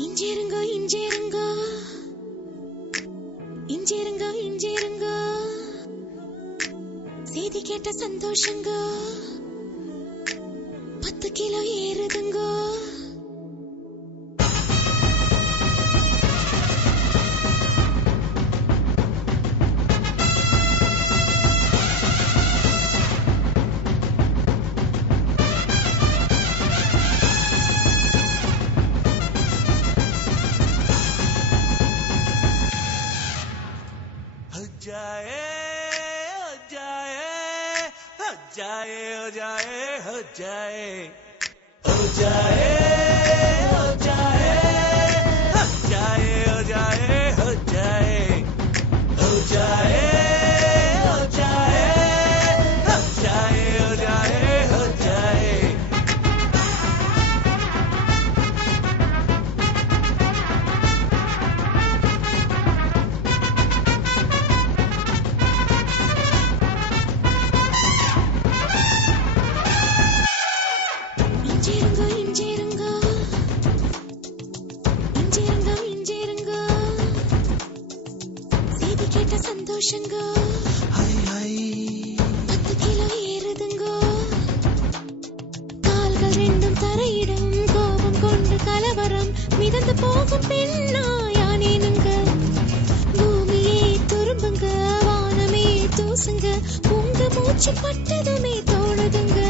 இஞ்சேருங்க இஞ்சேருங்க இஞ்சேருங்க இஞ்சேருங்க செய்தி கேட்ட சந்தோஷங்க 10 கிலோ ஏறுதுங்க. சந்தோஷங்க 10 கிலோ ஏறுதுங்க. கால்கள் ரெண்டும் தரையிடம் கோபம் கொண்டு கலவரம் மிதந்து போகும் பெண்ணா யானேனுங்க. பூமியே துரும்புங்க வானமே தூசுங்க உங்க மூச்சு பட்டதுமே தோணுதுங்க.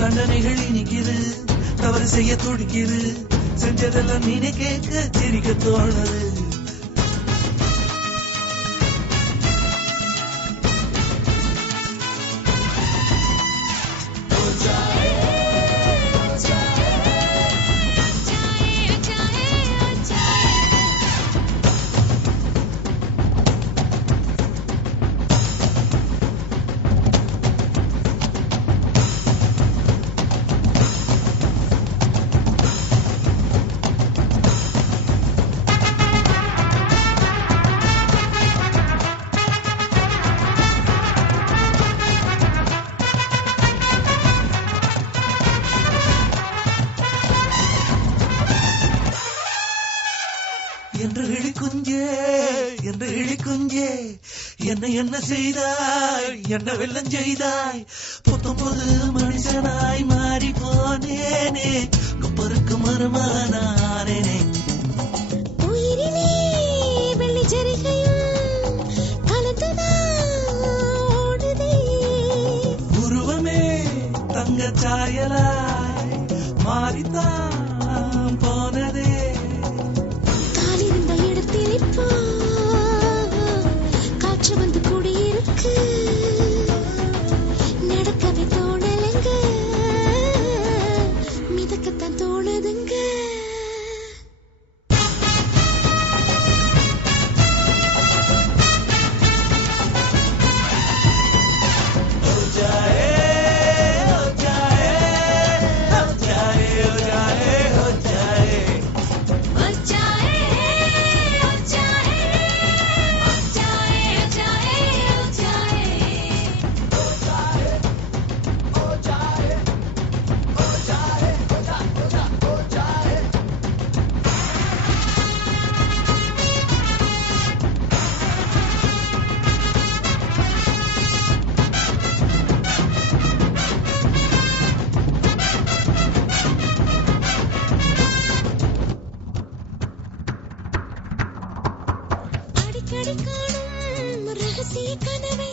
தண்டனைகள் இனிக்குது தவறு செய்ய துடிக்குது செஞ்சதெல்லாம் நீனே கேட்க சிரிக்க தோணுது. என்று இழிக்குஞ்சே என்ன என்ன செய்தாய் என்ன வெள்ளம் செய்தாய் 19 மனுஷனாய் மாறி போனேனே கொப்பருக்கு மருமானானேனே. உயிரிலே வெள்ளி ஜரிகையும் கலந்துதான் ஓடுதே உருவமே தங்க சாயலாய் மாறித்தான் போனதே. காற்று வந்து கூடியிருக்கு நடக்கவே தோணலைங்க மிதக்கத்தான் தோணுதுங்க. அடிக்கடி காணும் ரகசிய கனவை